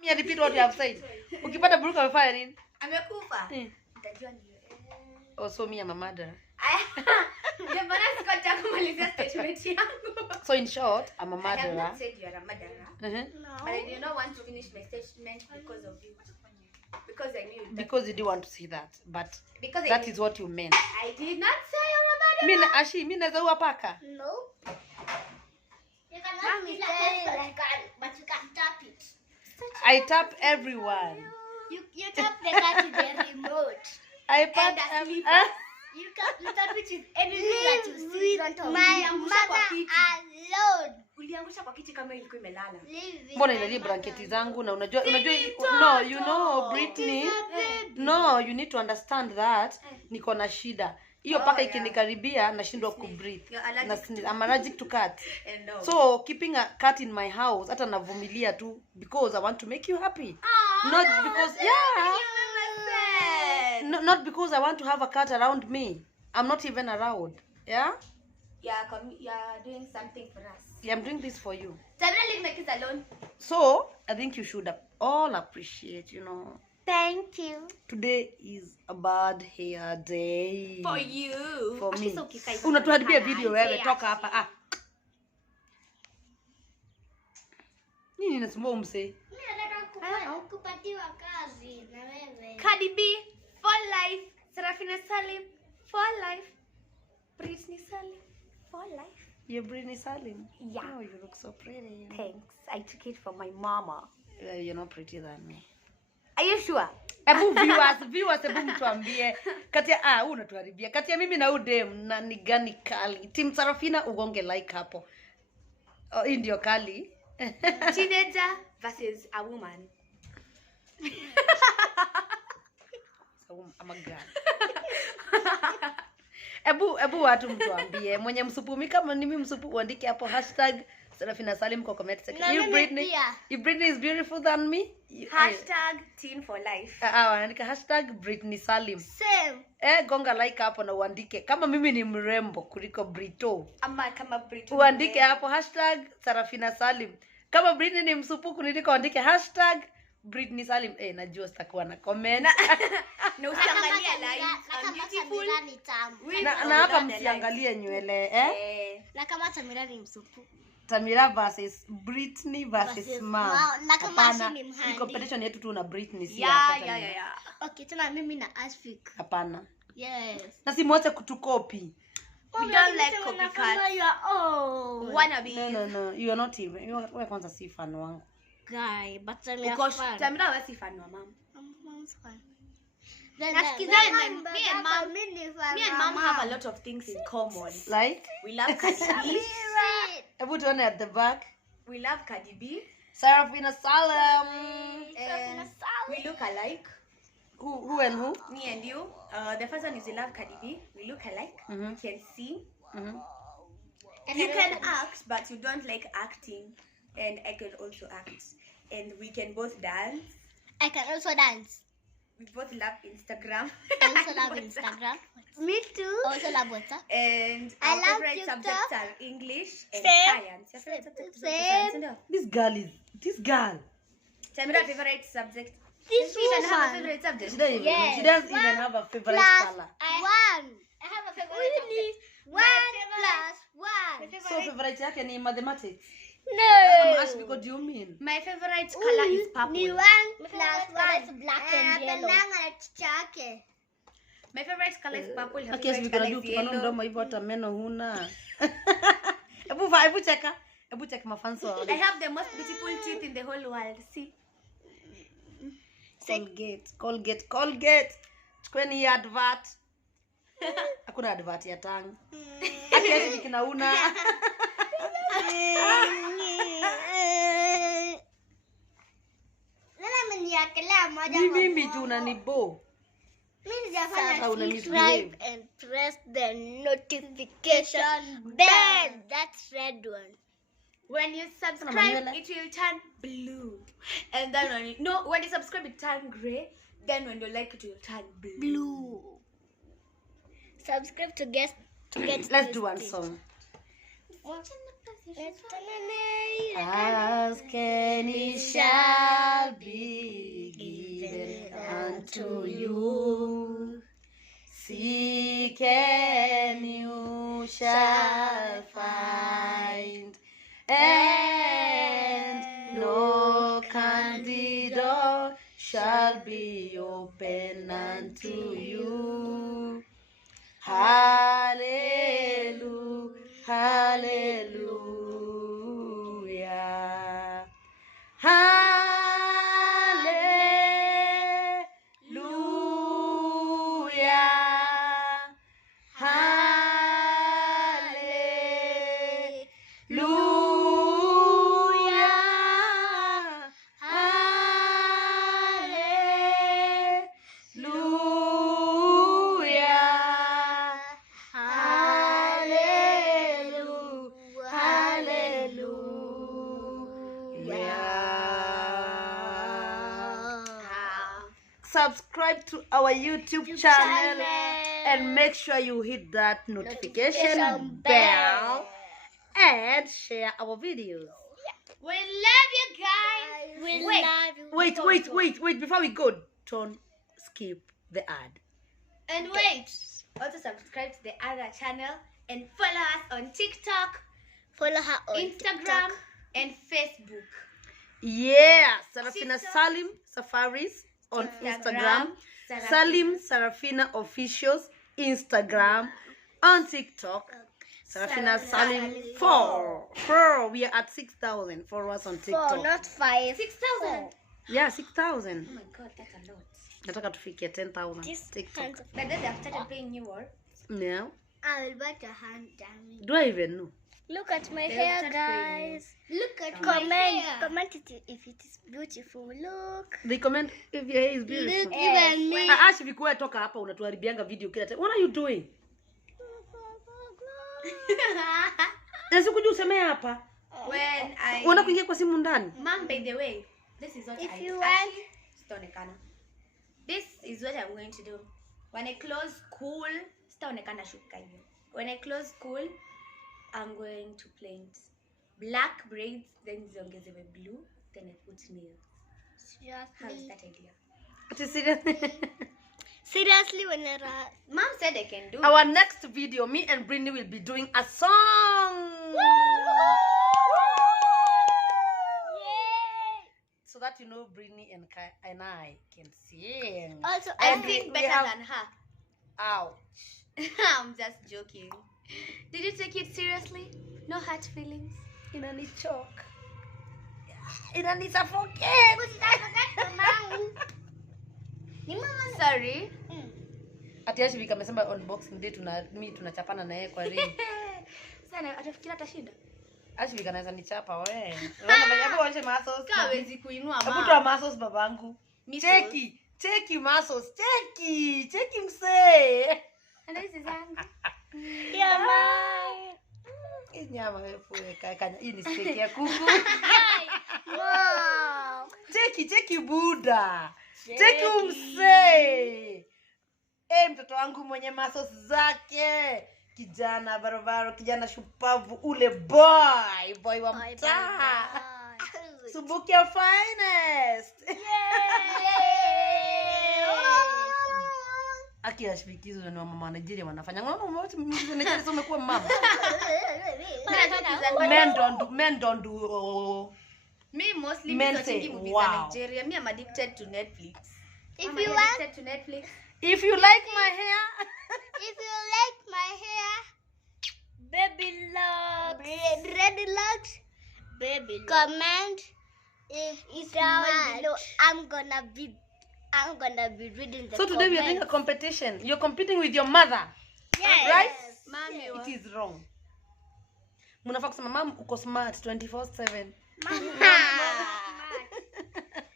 Mimi repeat what you have said. Ukipata Brooke amefanya nini? Amekufa. Utajua ni Oh, so me I'm a murderer. Ndio bana sikota kumalizia statement yangu. So in short, I'm a I have murderer. not said you are a murderer. No. But I did not want to finish my statement because of you. Because I knew that. Because you didn't want to see that, but Because that is what you meant. I did not say you're a murderer. Mimi naweza ua paka. No. You cannot be like that, but you can tap it. I tap everyone. You tap the cat with the remote. I And pat a slipper. You tap it with anything that you see in front of My you. mother alone. Uliangusha kwa kiti kama ilikuwa imelala. Mbona ilalie blanketi zangu na unajua no, you know Britney. No, you need to understand that niko na shida. Hiyo paka ikinikaribia nashindwa kubreathe. I'm allergic to cats. No. So keeping a cat in my house hata navumilia tu because I want to make you happy. Not because not because I want to have a cat around me. I'm not even around. Yeah? You're doing something for us. Yeah, I'm doing this for you. So I'm not leaving my kids alone. So, I think you should all appreciate, you know. Thank you. Today is a bad hair day. For you. For me. So Unatuharibia video wewe, toka hapa. Nini nasumbua umse? Mimi nataka kupatiwa kazi na wewe. Cardi B, for life. Serafina Salim, for life. Britney Salim, for life. You're Britney Salim? Yeah. Oh, you look so pretty. Thanks. I took it from my mama. You're not prettier than me. Are you sure? Ebu viewers ebu mtuambie kati ya unatuharibia. Kati ya mimi na udem na ni gani kali? Team Sarafina ugonge like hapo. Oh, hii ndio kali. Teenager versus a woman. So, I'm a girl. Ebu watu mtuambie mwenye msupumi kama ni mimi msupu uandike hapo #Sarafina Salim kwa comment section. If Britney is beautiful than me, #teen for life. Andika #Britney Salim. Same. Gonga like hapo na uandike kama mimi ni mrembo kuliko Brito. Ama kama Brito. Uandike hapo #Sarafina Salim. Kama Britney ni msupu kuliko andike #Britney Salim. Najua sitakuwa na comment. Na usiangalie live on beautiful. Na hapa msiangalie nywele Na kama Tamira ni msupu. Tamira versus Britney versus Ma. Na kama Ashi ni mhandi. Competition yetu tu na Britney si Yeah. Okay, tena mimi na Ashfik. Hapana. Yes. Na simwache kutukopi. We don't like copycats. Wannabe. No. You are not even. You are kwanza si fan wangu. Guy, but Tamira Because fan. Tamira was fan wa mom. Mom's fan. Me and mom have a lot of things in common. Like? We love Cardi B. Ebu tuone at the back. We love Cardi B. Sarafina Salim. And we look alike. Who and who? Me and you. The first one is we love Cardi B. We look alike. We can sing. You can act, but you don't like acting. And I can also act. And we can both dance. I can also dance. We both love Instagram. I also love Instagram. Me too. Also love WhatsApp. And I our love favorite TikTok. subjects are English and Same. science. Your favorite subject is Same. science. This girl. Tamira's favorite subject. This She doesn't have a one. favorite subject. She doesn't Yes. even have a favorite color. One. I have a favorite subject. 1 + 1. So favorite yake ni mathematics. No. Ash, what do you mean? My favorite color is purple. Ni 1 + 1 is black and yellow. My favorite color is purple. Her Okay, so favorite we're color gonna is do kipano yellow. mdomo hivyo hata meno huna. Ebu check mafanso wao. I have the most beautiful teeth in the whole world. See? Colgate. Chukweni hii advert. Hakuna advert ya tang. Akiasi kinauna. Mimi tu unanibo. Subscribe and press the notification bell. That's red one. When you subscribe, it will turn blue. And then when you subscribe, it turn gray. Then when you like it will turn blue. Subscribe to get Let's do one song. Ask any shall shall be given unto you. Seek and you shall find, and knock and the door shall be open unto you. Hallelujah, hallelujah, hallelujah, hallelujah, subscribe to our YouTube channel and make sure you hit that notification bell and share our videos. We love you guys. We Wait. love you. Wait, before we go, don't skip the ad. And wait. Also subscribe to the other channel and follow us on TikTok, Follow her on Instagram, TikTok. and Facebook. Yeah, Sarafina TikTok. Salim Safaris on Instagram. Sarafina. Salim Sarafina Officials Instagram. On TikTok, Sarafina Salim 4. We are at 6,000 followers on 4, TikTok. not 5. 6,000. Yeah, 6,000. Oh my god, that's a lot. Nataka tufikie 10,000 This TikTok. hands of But then they have started playing new words. No. I will bite your hand down. Do I even know? Look at my They'll hair, start playing guys. Look at comment. Comment it if it is beautiful. Look. They comment if your hair is beautiful. Look, even me. Ash, vikikuwa toka hapa unatuharibianga video kila time. What are you doing? Nasikuja useme hapa. When I... Unaenda kuingia kwa simu ndani. Mom, by the way, this is what If I you actually sitaonekana. This is what I'm going to do. When I close school, sitaonekana shuka hiyo. When I close school, I'm going to plant black braids, then ziongezewe blue, then I put nails. How is that idea? Ati seriously? Seriously, when I Mom said I can do it. Our next video, me and Britney will be doing a song. So that you know Britney and I can sing. Also, I And sing we better have- than her. Ouch. I'm just joking. Did you take it seriously? No hurt feelings? Inanichoka. Inanisuffocate. Sorry. Ati Ashvik amesema unboxing day tunachapana na yeye kwa ring. Sana atafikira atashinda. Ashvik anaweza nichapa wewe. Unaona venye hapo wache muscles. Hawezi kuinua Hebu mama. toa muscles babangu. Muscles. Cheki muscles. Cheki msee. Ana hizi zangu. yeah, man. Hii nyama wewe kanya. Hii ni steak ya kuku. Wow. Cheki Buda. Cheki msee. Mtoto wangu mwenye muscles zake. Kijana barabara, kijana shupavu, ule boy wa mtaa. Subukia finest. Aki ashbikizo na mama Nigeria wanafanya. Mama wote Nigeria sio umekuwa mama. Men don't do. Me mostly Men me say, watching movies wow. in Nigeria. Me I'm addicted to Netflix. If I'm you want, addicted to Netflix. If you like my hair, if you like my hair, baby locks, red locks, baby locks. Comment if down below. I'm gonna be reading the so today we are doing a competition. You're competing with your mother. Yes. Right? Mommy, It is wrong. Munafaa kusema mom uko smart 24/7.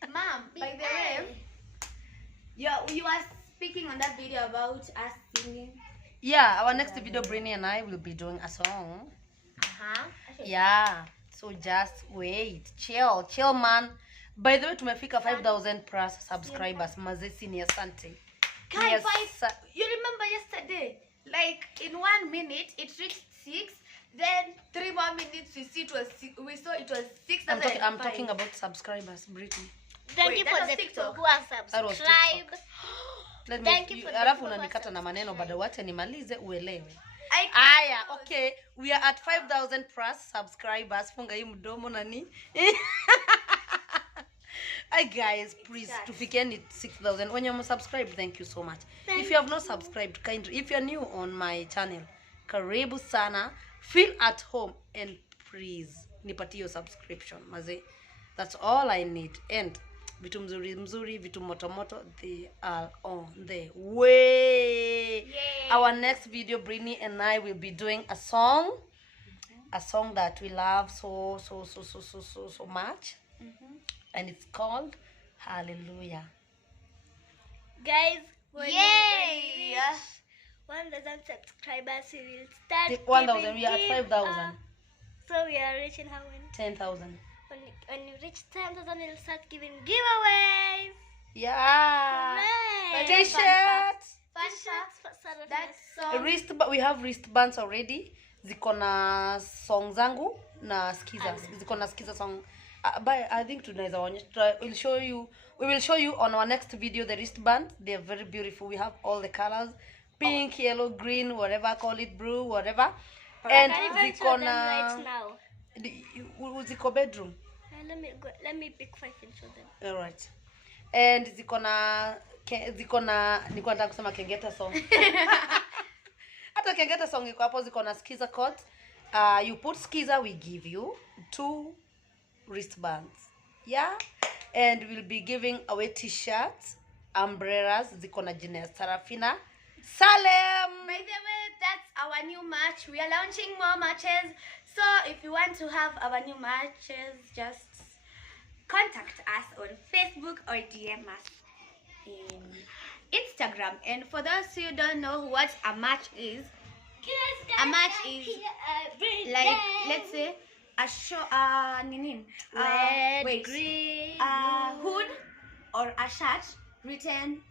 Mom, by the way, you are speaking on that video about us singing. Yeah, our next video, Britney and I will be doing a song. Yeah, so just wait. Chill, man. By the way, tumefika 5,000 plus subscribers. Mazesi ni asante. Kai, Yes, you remember yesterday? Like in 1 minute, it reached 6. Then 3 more minutes, we saw it was 6. I'm talking about subscribers, Britney. Thank Wait, you that for was the people TikTok. who have That was subscribed. Let me, Thank you for the alafu people who unanikata na maneno subscribe. bado, wacha nimalize uelewe. I Aya, okay. We are at 5,000 plus subscribers. Funga hii mdomo nani. Hi guys, please tufikeni 6,000. When you're subscribed, thank you so much. If you have not subscribed, kindly, if you're new on my channel, karibu sana. Feel at home and please nipatie your subscription maze. That's all I need. And vitu mzuri mzuri, vitu moto moto, they are on the way. Yay. Our next video, Britney and I will be doing a song that we love so much, and it's called Hallelujah. Guys, when Yay! we reach 1,000 subscribers, we will start 1,000, we are at giving 5,000. So we are reaching how many? 10,000. When you reach 10,000, we'll start giving giveaways. Yeah. Hooray! T-shirts. T-shirts for Sarah. That's so We have wristbands already. Ziko na song zangu na skiza. Ziko na skiza song. But I think tunaweza onyesha. We will show you on our next video the wristband. They are very beautiful. We have all the colors. Pink, yellow, green, whatever, call it blue, whatever. And I can even ziko show them na right now. ziko bedroom. Let me pick 5 and show them. All right. And ziko na nilikuwa nataka kusema Kengeta song. Hata Kengeta song iko hapo, ziko na skiza codes. You put skiza, we give you 2 wristbands. Yeah. And we'll be giving away t-shirts, umbrellas, ziko na jina ya Sarafina Salem. By the way, that's our new merch. We are launching more merches. So if you want to have our new merches, just contact us on Facebook or DM us in Instagram. And for those who don't know what a merch is, a merch is like, let's say, a show, a hood or a shirt written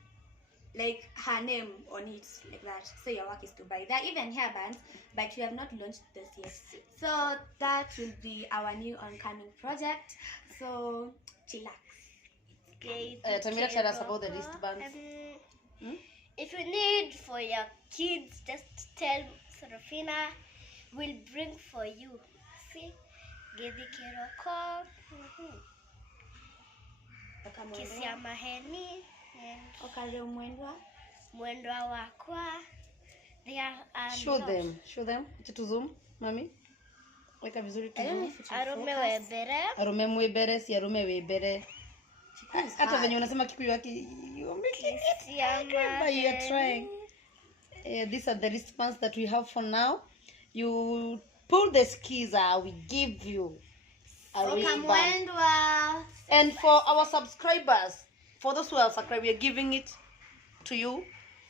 like her name on it, like that. So your work is to buy. There are even hairbands, but we have not launched this yet. So that will be our new oncoming project. So chillax. Okay, Tamira, tell us about the wristbands. If you need for your kids, just tell Serafina. We'll bring for you. See? Gedi Kiroko. Kisia Maheni. And Mwendwa Wakwa. They are Show them. Chitu zoom, mami. Weka vizuri tu zoom. Arume Webere. Arume mwebere, si arume webere. Hata venye unasema Kikuyu yaki, you are making it. But you are trying. These are the wristbands that we have for now. You pull the skiza, we give you a wristband. And for our subscribers, for those who are subscribed, we are giving it to you.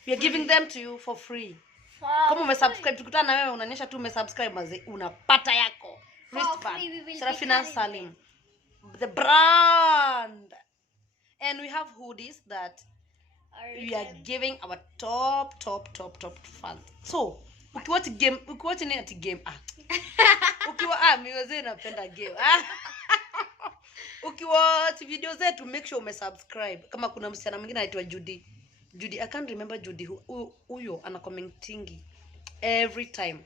We are giving them to you for free. Kama umesubscribe, tukutana na wewe unaonyesha tu umesubscribe, maze unapata yako wristband. Serafina Salim, the brand. And we have hoodies that we are giving our top fans. So ukiwatch nini ati game ukiwa miweze napenda game ukiwatch video zetu, make sure umesubscribe. Kama kuna msichana mwingine anaitwa Judy, I can't remember Judy, huyo ana commenting every time.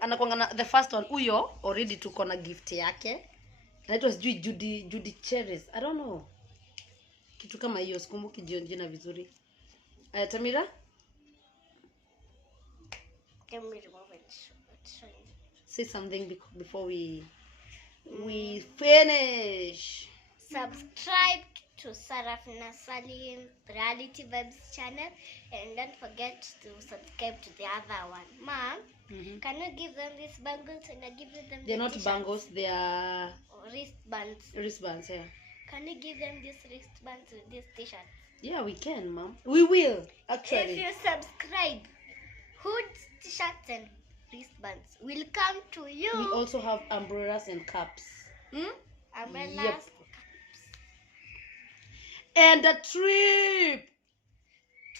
Anakuanga the first one. Huyo already tuko na gift yake. Anaitwa sijui Judy Cherries. I don't know. Kitu kama hiyo, sikumbuki jina vizuri. Tamira? Say something before we finish. Subscribe to Sarafina Salim Reality Vibes channel, and don't forget to subscribe to the other one. Mom, can you give them these bangles and I give them? They're not bangles, they are wristbands. Wristbands, yeah. Can you give them these wristbands with this t-shirt? Yeah, we can, Mom. We will, actually. If you subscribe, hoods, t-shirts, and wristbands will come to you. We also have umbrellas and caps. Umbrellas. Yep. And a trip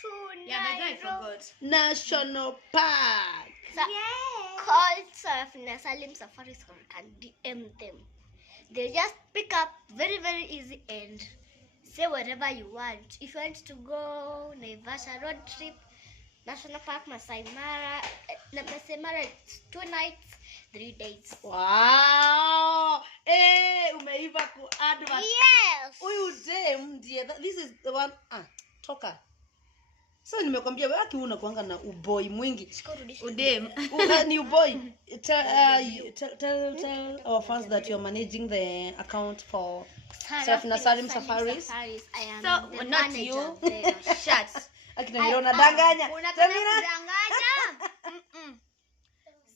To I forgot. National Park. Call Sarafina Salim Safari so you can DM them. They just pick up very, very easy and say whatever you want. If you want to go Naivasha road trip, National Park, Masai Mara, Masai Mara, it's 2 nights, 3 days. Wow. Umeiva ku advert. Yes. Huyu dem ndiye. This is the one. Toka. So nimekwambia wewe akiuna kuanga na uboi mwingi. Udem. Ni uboi. Tell our fans that you're managing the account for Sarafina Salim Safaris. I am So the not manager you. there. Shut. Akina ndio unadanganya.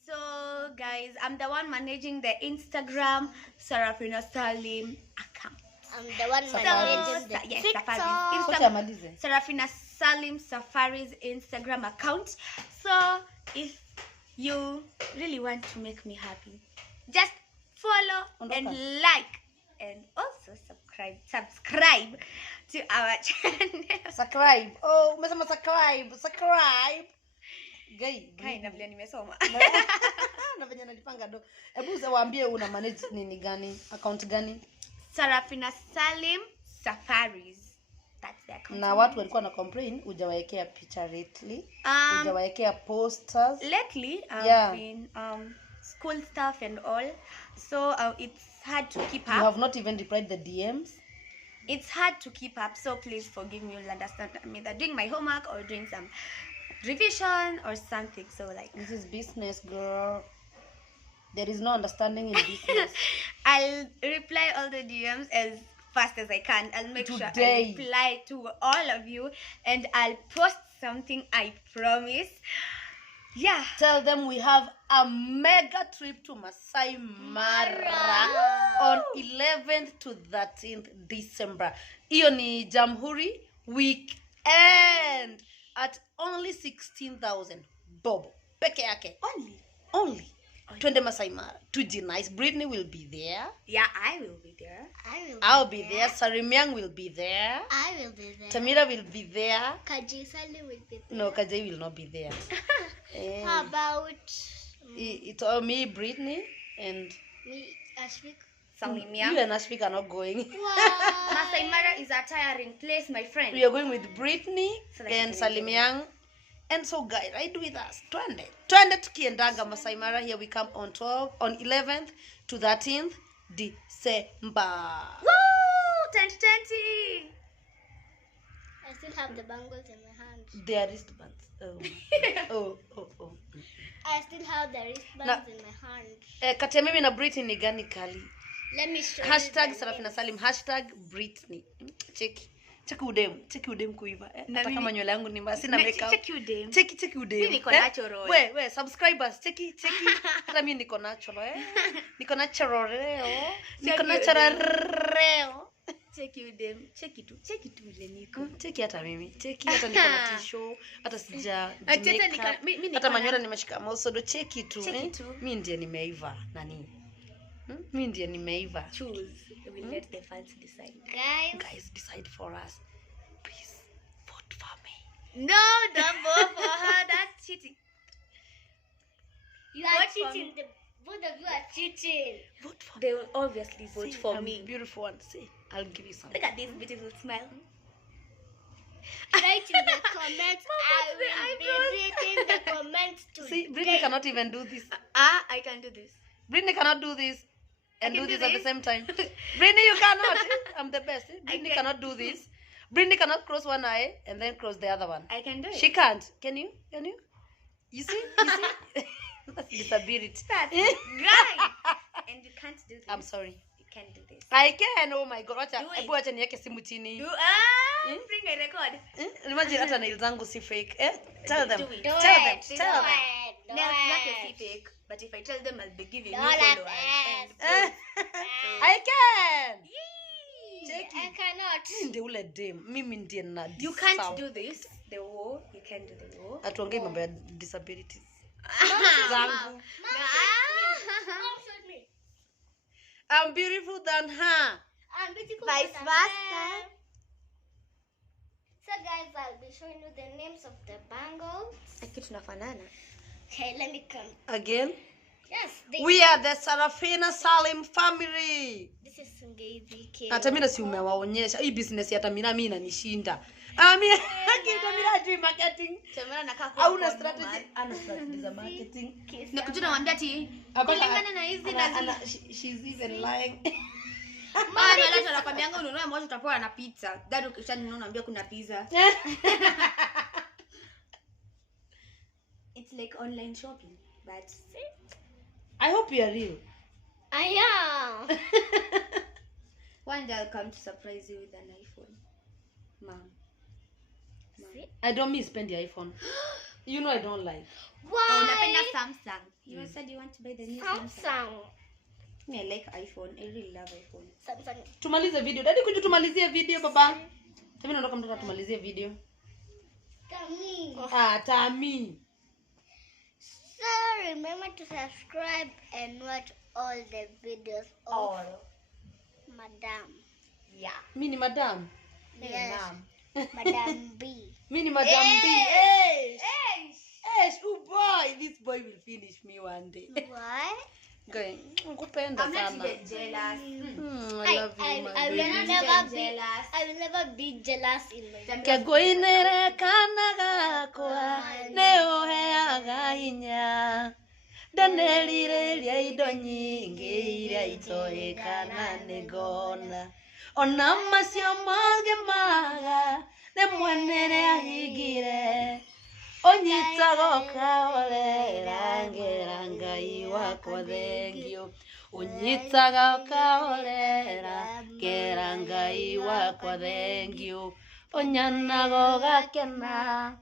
So guys, I'm the one managing the Instagram Sarafina Salim account. I'm the one managing the Yes, TikTok. Safaris. Kocha malize. Sarafina Salim Safaris Instagram account. So if you really want to make me happy, just follow and like and also subscribe to our channel. Subscribe. Oh, umesema subscribe. Gai na vile nimesoma. Na venye nalipanga do. Hebu waambie una manage nini gani? Account gani? Sarafina Salim Safaris. That's the account. Na watu walikuwa na complain hujawaekea picha lately. Hujawaekea posters. Lately I've been school stuff and all. So it's hard to keep You up. have not even replied the DMs. It's hard to keep up, so please forgive me. You'll understand. I'm either doing my homework or doing some revision or something. So like This is business, girl. There is no understanding in business. I'll reply all the DMs as fast as I can. I'll make sure I Today. reply to all of you, and I'll post something, I promise. Yeah. Tell them we have a mega trip to Masai Mara on 11th to 13th December. Iyo ni Jamhuri weekend at only 16,000 bob. Peke yake. Only. Twende Masai Mara. Nice. Britney will be there. Yeah, I will be there. I'll be there. Sarimiang will be there. I will be there. Tamira will be there. Kajisali will be there. No, Kajay will not be there. How about It's me, Britney, and me, Ashvik? you and Ashvik are not going. Masai Mara is a tiring place, my friend. We are going with Britney So that and you can Salim enjoy. Young. And so guys, ride with us. Twende tukiendanga Masai Mara. Here we come on 11th to 13th December. Woo! 2020! I still have the bangles in my hand. They are wristbands. Oh. I still have the wristbands Na- in my hand. Kati ya mimi na Britney ni gani kali? Let me show Hashtag you. Sarafina Salim. Hashtag Britney. Cheki udem kuiva. Na Hata mimi- kama nywele yangu ni mbaya, sina makeup. Check you dem. Cheki udem. Mimi niko natural. We subscribers, cheki. Hata mimi niko natural Niko natural leo. Niko Check natural leo. Check you dem. Check it tu ile niko. Cheki hata mimi. Cheki hata niko na t-shirt, hata sija Hata makeup. mimi niko Hata na- manywele nimeshika mosodo, cheki tu. Cheki tu. Mimi ndiye nimeiva nani? Mimi ndiye nimeiva. Choose. We'll let the fans decide. Guys, decide for us. Please vote for me. No, don't vote for her. That's cheating. You are Vote for cheating. Both of you are cheating. Vote for They will obviously vote See, for I'm me. beautiful one. See, I'll give you something. Look at this beautiful smile. Write in the comments. I will be reading the comments today. See, Britney cannot even do this. I can do this. Britney cannot do this and can do do this at the this. same time. Britney, you cannot. I'm the best. Britney can. cannot do this. Britney cannot close one eye and then close the other one. I can do it. She can't. Can you? You see? That's disability. That's right. And you can't do this. I'm sorry. You can't do this. I can. Oh my God. Do it. Ebu acha niweke simu chini. Bring a record. Imagine hata nails zangu si fake. Tell them. Do it. Tell Do them. it. Tell them. Do Nails not it. a fake, but if I tell them, I'll be giving you Don't followers. let And I can. Yee! Cheki. I cannot. Mimi ndiye ule dem. Mimi ndiye na You can't do this. The war. You can't do the war. Atuongee mambo ya disabilities. Mom Zangu. showed me. I'm beautiful than her. I'm beautiful. Vice than versa. them. So guys, I'll be showing you the names of the bangles. Kitu tunafanana. Okay, let me come. Again. Yes. We are the Sarafina Salim family. This is Ngeithi K. Hata mimi si umewaonyesha hii business ya Tamira mimi inanishinda. Mimi Tamira hajui marketing. Tamira anakaa kwa Hauna strategy, ana strategy za marketing. Na kuja naambia ati kulingana na hizi na she's even lying. Maana leo tunakwambianga ununue moja utapoa na pizza. Dad ukishanunua unaambia kuna pizza. It's like online shopping, but I hope you are real. I am. one day I'll come to surprise you with an iPhone. Mom. I don't miss spend the iPhone. You know I don't like. Why? Unapenda Samsung. You said you want to buy the new Samsung. Samsung. Me, I like iPhone. I really love iPhone. Samsung. Tumalize video. Daddy kuja tumalizie video baba. Tami naondoka mtoto tumalizie video. Tami. Tami. So remember to subscribe and watch all the videos of Madam. Yeah. Mimi ni madam. Yes. Madam B. Mimi ni madam B. Hey. Oh boy, this boy will finish me one day. Why? Going. Nakupenda I'm not sana. even jealous. I love you, my I baby. will never be jealous in my life. Kagoinere kana gakwa ne oheaga hinya ndanelire indo nyingi iria itoikana nigona ona macio mage maga ne mwenere ahigire onyitago kaorera ngera ngai wakwa thengio onyitaga kaorera ngera ngai wakwa thengio onyanago gakena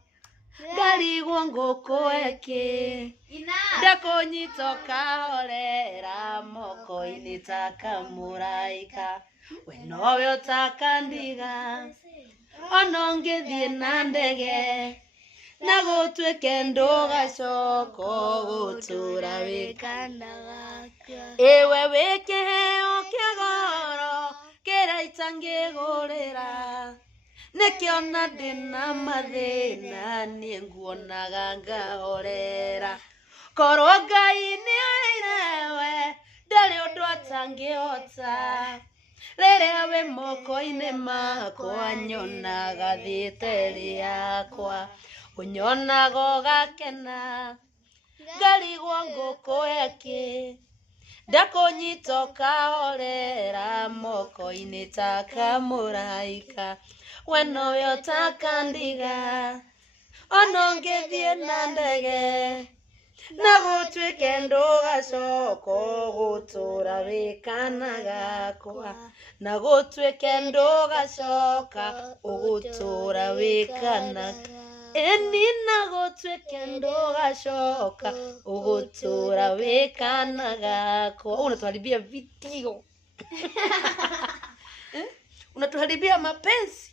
ngarigwo nguku eki ndakonyito kaorera moko-ini ta kamuraika we nowe utakandiga ona ngithie na ndege na gutwike ndugacoko gutura wikanaga iwe wikiheo kia goro kira itangigurira nikiona ndina mathina nie nguonaga ngahorera korwo Ngai ni airewe ndari undu atangihota riria wi moko-ini makwa nyonaga thiteri yakwa unyonaga gakena ngarigwo nguku eki ndakonyito kahorera moko-ini ta kamuraika we nowe utakandiga ona ngithie na ndege na gutwike ndugacoko gutura wikana gakwa na gutwike ndugacoka ugutura wikana eni na gutwike ndugacoka ugutura wikana gakwa unatuharibia video. Unatuharibia mapenzi.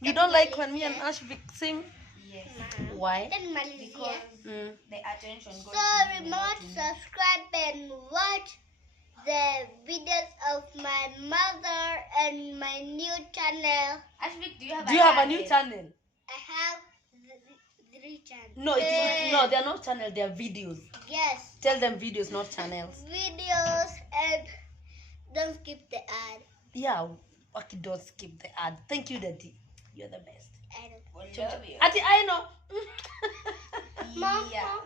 You don't like when me and Ashvik sing? Yes. Why? Because the attention goes So remember to subscribe and watch the videos of my mother and my new channel. Ashvik, do you have Do you have a new channel? I have 3 channels. No, no, they are not channels, they are videos. Yes, Tell them videos, not channels. videos, and don't skip the ad. Yeah, okay, don't skip the ad. Thank you, Daddy. You're the best. I don't. We love you. Ati, I know. Yeah.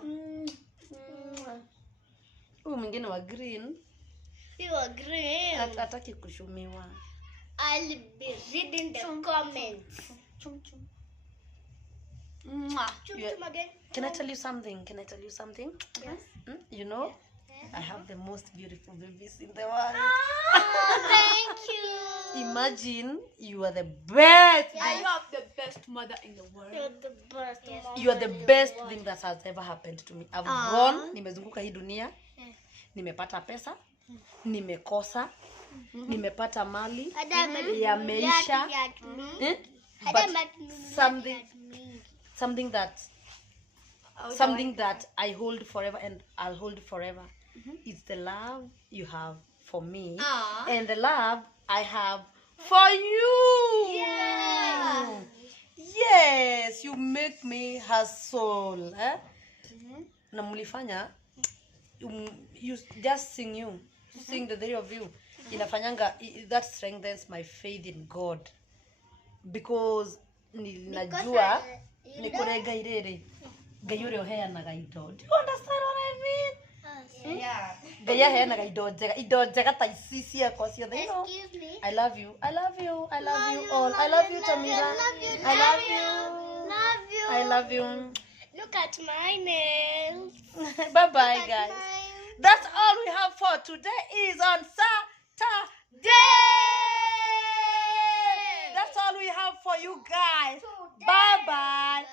Huyu mwingine wa green You agree? hataki kushumiwa. I'll be reading the comments. Mwah. Chum again. Can I tell you something? Can I tell you something? Yes. You know, I have the most beautiful babies in the world. Oh, thank you. Imagine you are the best. I have the best mother in the world. You're the best. Mom You are the in best world. thing that has ever happened to me. I've Aww. gone, nimezunguka hii dunia, nimepata pesa, nimekosa, nimepata mali, yameisha. But something that I hold forever and I'll hold forever. It's the love you have for me Aww. and the love I have for you. Yeah. Yes, you make me hustle. Na mlifanya you just sing the three of you. Inafanyanga that strengthens my faith in God, because najua nikurega irere ngai uri uheanaga indo. Do you understand what I mean? Yeah. Ngai aheanaga indo njega ta ici ciakwa ciothe. Excuse me. I love you all. I love you, Tamira. I love you. I love you. Look at my nails. Bye bye, guys. That's all we have for today. Is on Saturday. That's all we have for you guys. Bye bye.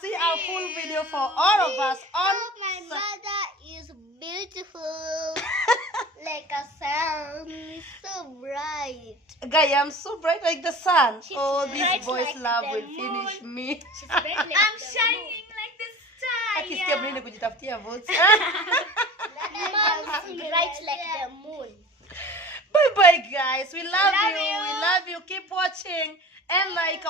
See our full video for all of us on. My mother is beautiful. Like a sun. So bright. Guy, I'm so bright like the sun. She's Oh, bright this boy's like love the will moon. finish me. She's bright like I'm shining like the star. Akisikia mnene kujitafutia votes. Mom's bright like the moon. Bye bye, guys. We love you. We love you. Keep watching and like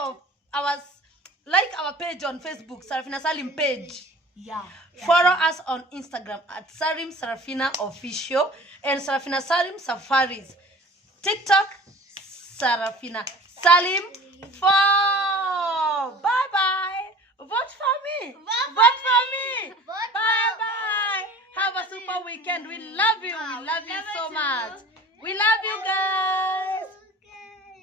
our page on Facebook, Sarafina Salim page. Yeah. Follow us on Instagram at Sarim Sarafina Official and Sarafina Salim Safaris. TikTok, Sarafina Salim 4. Bye bye. Vote for me. Vote for me. Bye bye. Have a super weekend. We love you. We love you so much. We love you, guys.